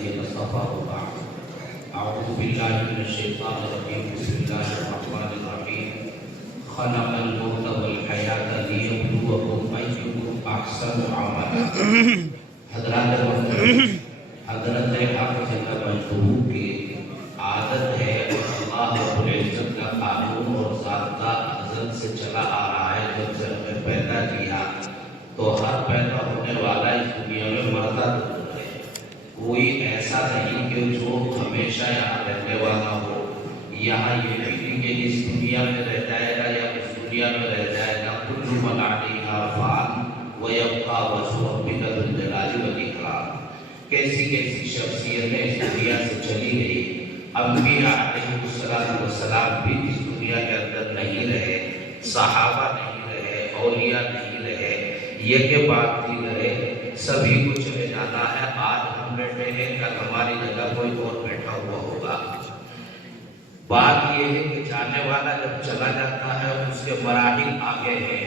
الذين اصطفى وبعد أعوذ بالله من الشيطان الرجيم بسم الله الرحمن الرحيم خلق الموت والحياة ليبلوكم أيكم أحسن عملا حضرات حضرت حافظ مجدور کی عادت ہے اور اللہ رب العزت کا قانون اور ضابطہ ازل سے چلا آ رہا ہے. جب سے ہمیں پیدا کیا تو ہر پیدا ہونے والا اس دنیا میں مرتا ضرور ہے. کوئی ایسا نہیں کہ جو ہمیشہ یہاں رہنے والا ہو. یہاں یہ نہیں کہ اس دنیا میں رہ جائے گا یا اس دنیا میں رہ جائے گا. کل من علیہا فان ویبقی وجہ ربک ذو الجلال والاکرام. کیسی کیسی شخصیتیں اس دنیا سے چلی گئی. انبیاء علیہ السلام بھی اس دنیا کے اندر نہیں رہے, صحابہ نہیں رہے, اولیاء نہیں رہے, یہ کہ بات نہیں رہے. سبھی کو چلے جانا ہے. آج ہم بیٹھے ہیں, کل ہماری جگہ کوئی اور بیٹھا ہوا ہوگا. بات یہ ہے کہ جانے والا جب چلا جاتا ہے اس کے مراحل آگے ہیں.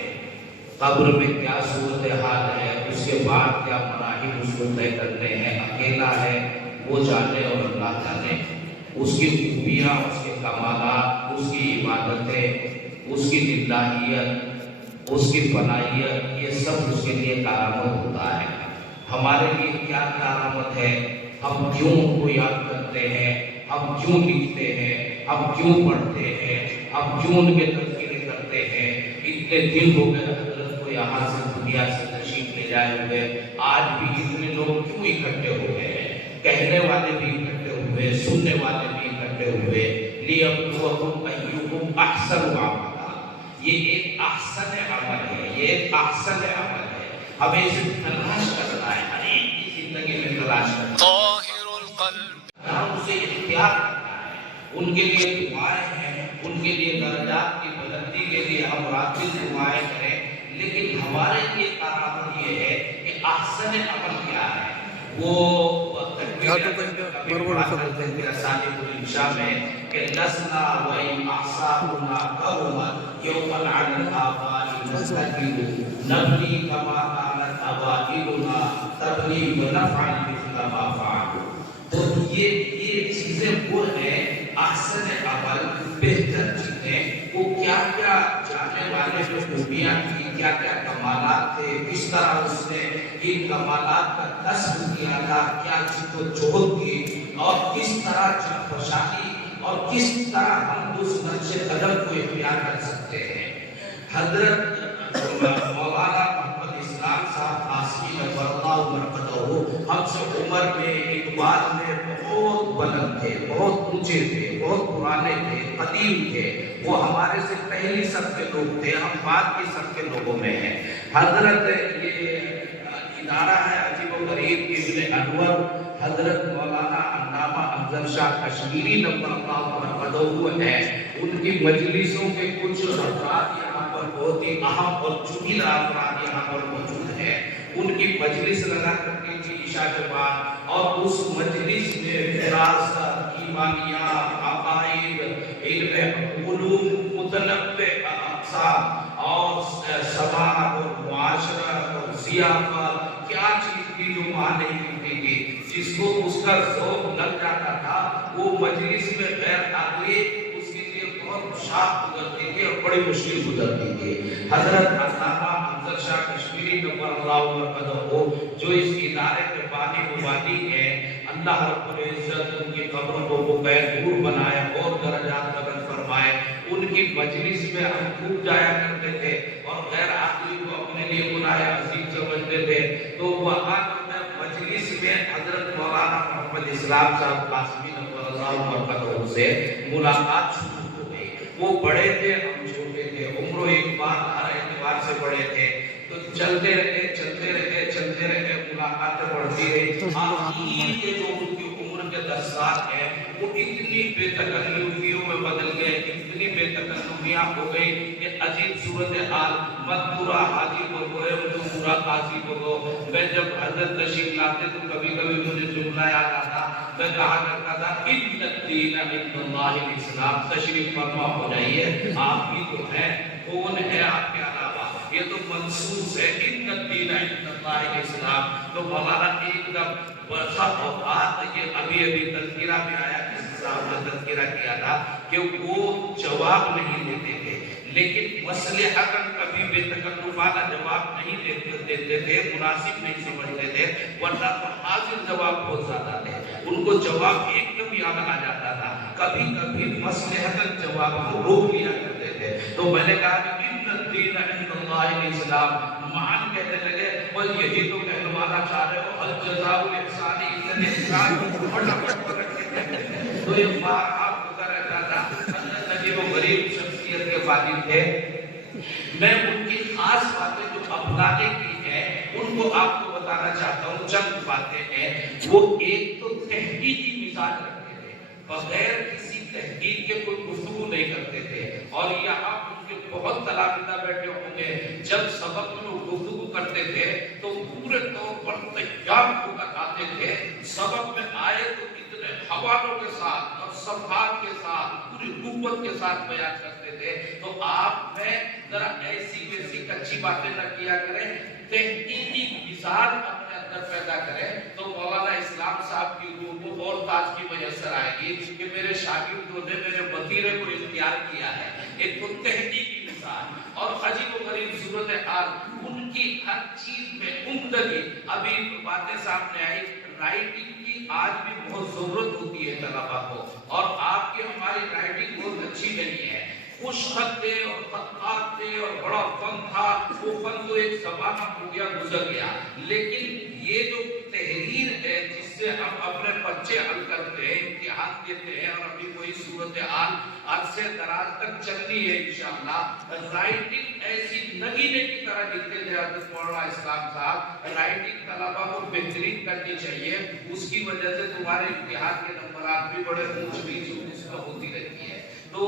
قبر میں کیا صورتحال ہے, اس کے بعد کیا مراحل اس کو طے کرنے ہیں, اکیلا ہے وہ جانے اور اللہ جانے. اس کی خوبیاں, اس کے کمالات, اس کی عبادتیں, اس کی للہیت, اس کی فنائیت, یہ سب اس کے لیے کارآمد ہوتا ہے. ہمارے لیے کیا کارآمد ہے؟ ہم کیوں ان کو یاد کرتے ہیں, ہم کیوں لکھتے ہیں, ہم کیوں پڑھتے ہیں, ہم کیوں ان کے تذکرے کرتے ہیں. اتنے دن ہو گئے حضرت کو یہاں سے دنیا سے تشریف لے جائے ہوئے, آج بھی اتنے لوگ کیوں اکٹھے ہو گئے ہیں؟ کہنے والے بھی اکٹھے ہوئے, سننے والے بھی اکٹھے ہوئے. لیبلوکم ایکم احسن عملا. یہ ایک احسن عمل ہے, یہ ایک احسن عمل ہے. ہمیں اسے تلاش کرنا ہے, ہر ایک کی زندگی میں تلاش کرنا ہے. طاہر القلب, ہم اسے اختیار کرنا ہے. ان کے لیے دعائیں ہیں, ان کے لیے درجات کی بلندی کے لیے ہم راتب دعائیں کریں. لیکن ہمارے لیے کارآمد یہ ہے کہ احسن عمل کیا ہے. وہ صادق الانشاء میں کہ لسنا وَإِنْ أَحْصَاؤُنَا قَوْمًا يَوْمًا عَلَى الْآبَاءِ نَسْتَكِرُ نَبْنِي كَمَا كَانَتْ أَبَائِلُنَا تَبْنِي وَنَفْعَلْ مِثْلَ مَا فَعَلُوا. تو یہ چیزیں وہ ہیں احسن عمل, بہتر چیزیں. وہ کیا کیا جانے والے جو خوبیاں تھی, کیا کیا کمالات تھے, کس طرح اس نے ان کمالات کا کسب کیا تھا, کیا جد و جہد کی, اور کس طرح جانفشانی, اور کس طرح ہم اس نقش قدم کو اختیار کر سکتے ہیں. حضرت مولانا محمد اسلام صاحب قاسمی نور اللہ مرقدہ ہم سے عمر میں, اقبال میں بہت بلند تھے, بہت اونچے تھے, بہت پرانے تھے, قدیم تھے. وہ ہمارے سے پہلی سب کے لوگ تھے, ہم بعد کی سب کے لوگوں میں ہیں. حضرت یہ ادارہ ہے عجیب و غریب ابن انور حضرت مولانا علامہ افضل شاہ کشمیری نور اللہ مرقدہ ہے. ان کی مجلسوں کے کچھ افراد یہاں پر بہت ہی اہم اور چنیدہ افراد یہاں پر موجود ہیں. ان کی مجلس لگا کرتی تھی عشاء کے بعد, اور اس مجلس میں فراست, ایمانیات, عقائد, علم علوم متنوع اقسام, اور سماج اور معاشرت اور ضیافت, کیا چیز تھی جو وہاں نہیں ملتی تھی. جس کو اس کا ذوق لگ جاتا تھا وہ مجلس میں غیر حاضری اس کے لیے بہت شاق گزرتی تھی اور بڑی مشکل گزرتی تھی. حضرت علامہ افضل شاہ کشمیری نور اللہ مرقدہ جو اس ادارے کے بانی مبانی ہیں, اللہ رب العزت ان کی قبروں کو بقیر نور بنائے اور درجات بلند فرمائے. ان کی مجلس میں ہم خوب جایا کرتے تھے اور غیر عاقل کو اپنے لیے بلایا عظیم سمجھتے تھے. تو وہاں مجلس میں حضرت مولانا محمد اسلام صاحب قاسمی نور اللہ مرقدہ سے ملاقات شروع ہو گئی. وہ بڑے تھے, ہم چھوٹے تھے, عمر و اقبال ہر اعتبار سے بڑے تھے. تو چلتے رہے, ملاقاتیں بڑھتی رہی. آخر کے جو ان کی عمر کے 10 سال ہیں وہ اتنی بے تکلفیوں میں بدل گئے, اتنی بے تکلفیاں ہو گئی کہ عجیب صورتحال. مت پورا حاجی کو گئے تو پورا قاضی کو گو. میں جب حضرت تشریف لاتے تو کبھی کبھی مجھے جملہ یاد آتا, میں کہا کرتا تھا ان الدین عند اللہ الاسلام. تشریف فرما ہو جائیے, آپ ہی تو ہیں, کون ہے آپ کے علاوہ. یہ تو منصوص ہے ان الدین عند اللہ الاسلام. تو مولانا ایک دم یہ ابھی تذکرہ میں آیا، کسی صاحب نے تذکرہ کیا تھا کہ وہ جواب نہیں دیتے تھے، لیکن مصلحتاً کبھی بے تکلفانہ جواب نہیں دیتے تھے، مناسب نہیں سمجھتے تھے، ورنہ تو حاضر جواب بہت زیادہ تھے، ان کو جواب ایک دم یاد آ جاتا تھا، کبھی کبھی مصلحتاً جواب کو روک لیا کرتے تھے۔ تو میں نے کہا کہ ان الدین عند اللہ الاسلام، مان کہنے لگے بس یہی تو کہلوانا چاہ رہے ہو، الجزاء الاحسان الا الاحسان، فٹافٹ پکڑ کے کہتے تھے۔ تو یہ بار آپ ہوتا رہتا تھا۔ حضرت نبی وہ غریب شخصیت کے والد تھے، میں ان کی خاص باتیں جو اپنانے کی ہیں ان کو آپ کو بتانا چاہتا ہوں۔ چند باتیں ہیں، وہ ایک تو تحقیقی مزاج رکھتے تھے، بغیر کسی تحقیق کے کوئی گفتگو نہیں کرتے تھے، اور یہاں ان کے بہت تلامذہ بیٹھے ہوں گے، جب سبق میں وہ گفتگو کرتے تھے تو پورے طور پر تیار ہو کر آتے تھے، سبق میں آئے تو اتنے حوالوں کے ساتھ اور صفحات کے ساتھ پوری قوت کے ساتھ بیان کرتے تھے۔ تو آپ میں ذرا ایسی ویسی کچی باتیں نہ کیا کریں، تحقیقی مزاج اپنے اندر پیدا کریں، تو مولانا اسلام صاحب کی روح کو اور تازگی میسر آئے گی کہ میرے شاگردوں نے میرے وطیرے کو اختیار کیا ہے۔ ایک تو تحقیقی مزاج، اور عجیب و غریب صورتحال، ان کی ہر چیز میں عمدگی۔ ابھی باتیں سامنے آئی، رائٹنگ کی آج بھی بہت ضرورت ہوتی ہے طلبا کو، اور آپ کی ہماری رائٹنگ بہت اچھی نہیں ہے، خوش خط تھے اور خطات تھے اور بڑا فن تھا، وہ فن تو ایک زمانہ ہو گیا، گزر گیا، لیکن یہ جو تحریر ہے جس سے ہم اپنے بچے حل کرتے ہیں، امتحان دیتے ہیں، اور ابھی کوئی صورتحال عرصے دراز تک چلنی ہے انشاءاللہ، رائٹنگ ایسی نگینے کی طرح لکھتے تھے حضرت مولانا اسلام صاحب، رائٹنگ طلبا کو بہترین کرنی چاہیے، اس کی وجہ سے تمہارے امتحان کے نمبرات بھی بڑے اونچ نیچ اس میں ہوتی رہتی ہے۔ تو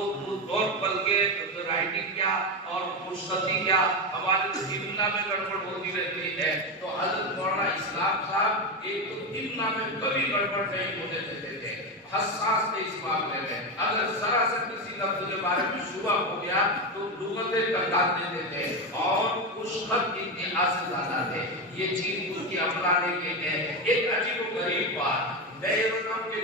اور بلکہ رائٹنگ کیا اور خوشخطی کیا، ہمارے املا میں گڑبڑ ہوتی رہتی ہے، تو حضرت مولانا اسلام صاحب ایک تو املا میں کبھی گڑبڑ نہیں ہونے دیتے تھے، حساس تھے اس معاملے میں، اگر ذرا سا کسی لفظ کے بارے میں شبہ ہو گیا تو لغتیں کٹا دیتے تھے، اور خوشخط انتہا سے زیادہ تھے، یہ چیز ان کی اپنانے کے ہے۔ ایک عجیب و غریب بات میں یہ بتاؤں کہ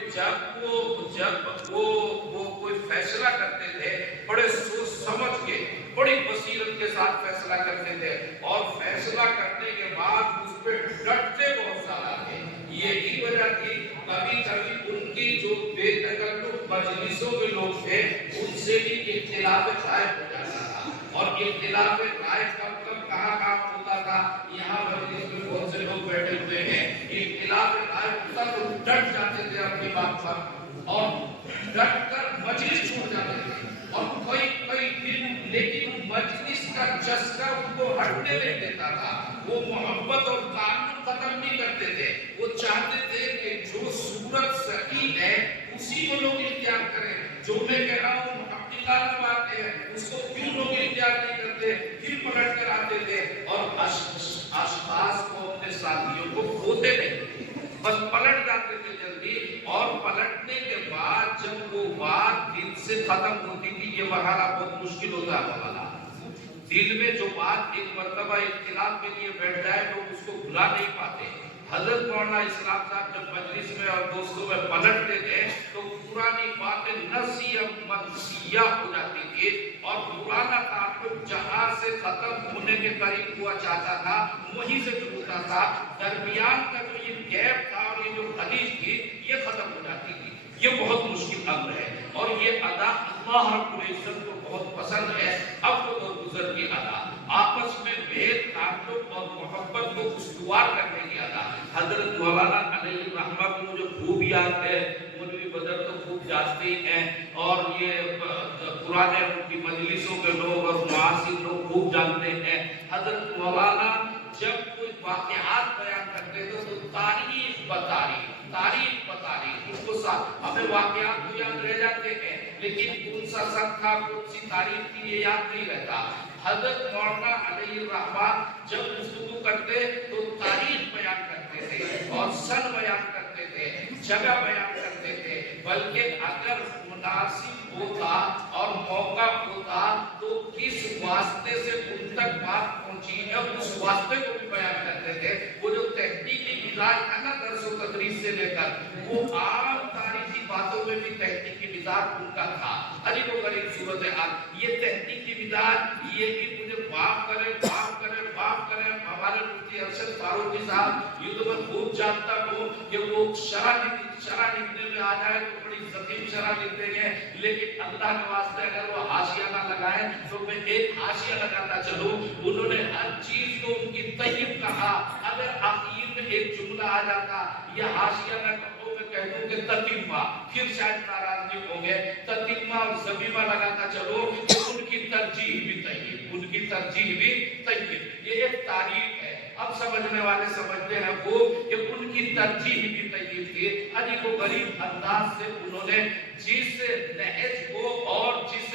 جب وہ کوئی فیصلہ کرتے تھے، بڑے سوچ سمجھ کے بڑی بصیرت کے ساتھ فیصلہ کرتے تھے، اور فیصلہ کرنے کے بعد اس پہ ڈٹتے بہت زیادہ تھے۔ یہی وجہ تھی کبھی کبھی ان کی جو بے تکلف مجلسوں کے لوگ تھے ان سے بھی اختلاف رائے ہو جاتا تھا، اور اختلاف رائے کب کہاں ہوتا تھا، یہاں مجلس میں بہت سے لوگ بیٹھے ہوئے ہیں، اختلاف رائے ہوتا تو ڈٹ جاتے تھے اپنی بات پر، اور ڈٹ کر مجلس چھوڑ جاتے تھے، اور کئی دن، لیکن مجلس کا چسکا ان کو ہٹنے نہیں دیتا تھا، وہ محبت اور تعلق ختم نہیں کرتے تھے، وہ چاہتے تھے کہ جو صورت صحیح ہے اسی کو لوگ اختیار کریں، جو میں کہہ رہا ہوں محققانہ بات ہے اس کو کیوں لوگ اختیار نہیں کرتے، پھر پلٹ کر آتے تھے، اور اشخاص کو اپنے ساتھیوں کو کھوتے نہیں تھے، بس پلٹ جاتے تھے جلدی، اور پلٹنے کے بعد جب وہ بات دل سے ختم ہوتی تھی، یہ مرحلہ بہت مشکل ہوتا ہے مولانا، دل میں جو بات ایک مرتبہ اختلاف کے لیے بیٹھ جائے تو اس کو بھلا نہیں پاتے۔ حضرت مولانا اسلام صاحب جب مجلس میں اور دوستوں میں پلٹتے تھے تو پرانی باتیں نسیہ منسیہ ہو جاتی تھی، اور پرانا تعلق جہاں سے ختم ہونے کے قریب ہوا چاہتا تھا وہیں سے شروع تھا، درمیان کا جو یہ گیپ تھا اور یہ جو خلیج تھی یہ ختم ہو جاتی تھی، یہ بہت مشکل امر ہے، اور یہ ادا اللہ رب العزت کو بہت پسند ہے، اب وہ درگزر کی ادا، آپس میں بھید تعلق اور محبت کو استوار کرنے کی ادا۔ حضرت مولانا علیہ الرحمہ کو مجھے خوب یاد ہے، مولوی بدر تو خوب جانتے ہیں، اور یہ پرانے ان کی مجلسوں کے لوگ اور معاصر لوگ خوب جانتے ہیں، حضرت مولانا جب کوئی واقعات بیان کرتے تھے تو تاریخ بتاریخ اس کو ساتھ ہمیں واقعات کو یاد رہ جاتے ہیں، لیکن کون سا سن تھا کون سی تاریخ تھی یہ یاد نہیں رہتا۔ حضرت مولانا علیہ الرحمہ جب گفتگو کرتے تو تاریخ بیان کرتے تھے، اور سن بیان کرتے تھے، جگہ بیان کرتے تھے، بلکہ اگر مناسب ہوتا اور موقع ہوتا تو کس واسطے سے ان تک بات چیز ہے اس واسطے کو بھی بیان کرتے تھے. وہ جو تحقیقی مزاج تھا نا درس و تدریس سے لے کر وہ عام تاریخی باتوں میں بھی تحقیقی مزاج ان کا تھا. عجیب و غریب صورتحال یہ تحقیقی مزاج یہ کہ مجھے معاف کرے معاف کرے معاف کرے. ہمارے مفتی ارشد فاروقی صاحب یہ تو میں خوب جانتا ہوں کہ وہ شرح لکھنے میں آ جائے تو بڑی ضخیم شرح لکھ دیں گے لیکن اللہ کے واسطے اگر وہ حاشیہ نہ لگائیں تو میں ایک حاشیہ لگاتا چلوں. انہوں نے ہر چیز کو ان کی طیب کہا. اگر آخر میں ایک جملہ آ جاتا یا حاشیہ نہ کہو میں کہہ دوں کہ تتیمہ پھر شاید ناراض نہیں ہوں گے. تتیمہ اور زمیمہ لگاتا چلو کہ ان کی ترجیح بھی طیب ان کی ترجیح بھی طیب. یہ ایک تاریخ ہے. اب سمجھنے والے سمجھتے ہیں وہ کہ ان کی ترجیح بھی طیب تھی. عجیب و غریب انداز سے انہوں نے جس نہج کو اور جس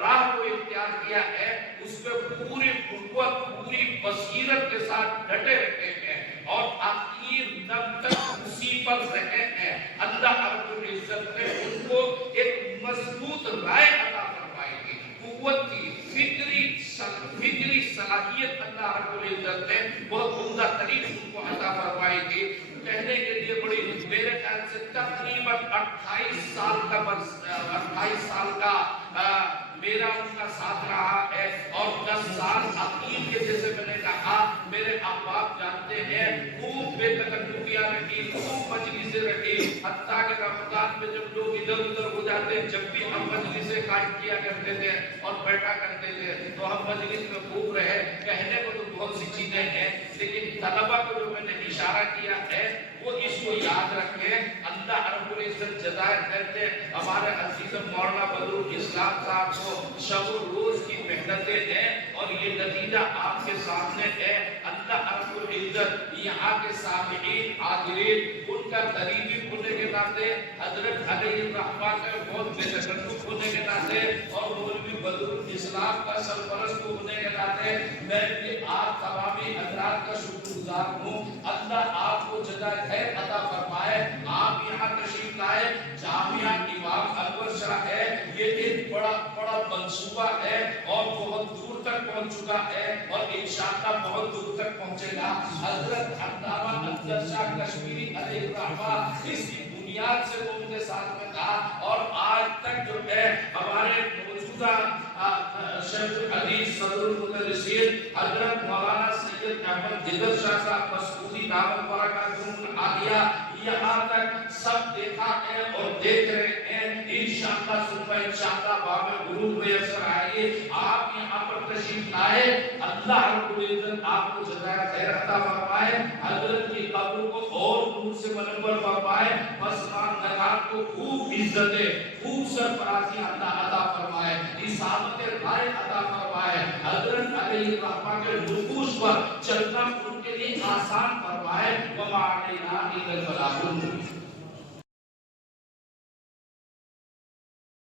راہ کو اختیار کیا ہے اس پہ پوری قوت پوری بصیرت کے ساتھ ڈٹے رہے ہیں اور آخر دم تک اسی پر رہے ہیں. اللہ رب العزت نے ان کو ایک مضبوط رائے عطا فرمائی تھی. قوت کی فکری صلاحیت اللہ رب العزت نے بہت عمدہ ترین ان کو عطا فرمائی تھی. کہنے کے لیے بڑی میرے خیال سے تقریباً 28 سال کا میرا ان کا ساتھ رہا ہے اور 10 سال عقیم کے جیسے میں نے کہا میرے احباب جانتے ہیں خوب بے تکلفیاں رہی خوب مجلسیں رہی. حتیٰ کہ رمضان میں جب لوگ ادھر ادھر ہو جاتے جب بھی ہم مجلسیں قائم کیا کرتے تھے اور بیٹھا کرتے تھے تو ہم مجلس میں خوب رہے. کہنے کو تو بہت سی چیزیں ہیں لیکن طلبہ کو جو میں نے اشارہ کیا ہے وہ اس کو یاد رکھیں. اللہ رب العزت جزائے کرتے ہمارے عزیز مولانا بدر الاسلام صاحب کو شب و روز کی محنتیں ہیں اور یہ نتیجہ آپ کے سامنے ہے. اللہ رب العزت یہاں کے سامعین حاضرین ان کا قریبی ہونے کے ناطے حضرت علیہ الرحمہ کا بہت بے تکلف ہونے کے ناطے اور مولوی بدر الاسلام کا سرپرست ہونے کے ناطے میں بھی آپ تمامی حضرات کا شکر گزار ہوں. اللہ آپ کو جزائے خیر عطا فرمائے. آپ یہاں تشریف لائے. جامعہ امام انور شاہ ہے یہ ایک بڑا منصوبہ ہے اور بہت دور تک پہنچ چکا ہے اور انشاءاللہ بہت دور تک پہنچے گا. حضرت علامہ افضل شاہ کشمیری علیہ الرحمہ اس کی بنیاد سے وہ ان کے ساتھ میں تھا اور آج تک جو ہے ہمارے موجودہ شیخ الحدیث صدر المدرسین حضرت مولانا سید احمد دیگر شاہ صاحب مسعودی دامت برکاتہم العالیہ یہاں تک سب دیکھا ہے اور دیکھ رہے ہیں. انشاءاللہ ثم انشاءاللہ باب غروب میسر آئیے. آپ یہاں پر تشریف لائے. اللہ رب العزت آپ کو جزائے خیر عطا فرمائے. حضرت کی قبر کو اور نور سے منور فرمائے. مسلمان کو خوب عزتیں خوب سرفرازی اللہ عطا فرمائے. اصابت رائے عطا فرمائے. حضرت علیہ الرحمہ کے نقوش پر چلنا ان کے لیے آسان فرمائے. وما علینا الا البلاغ المبین.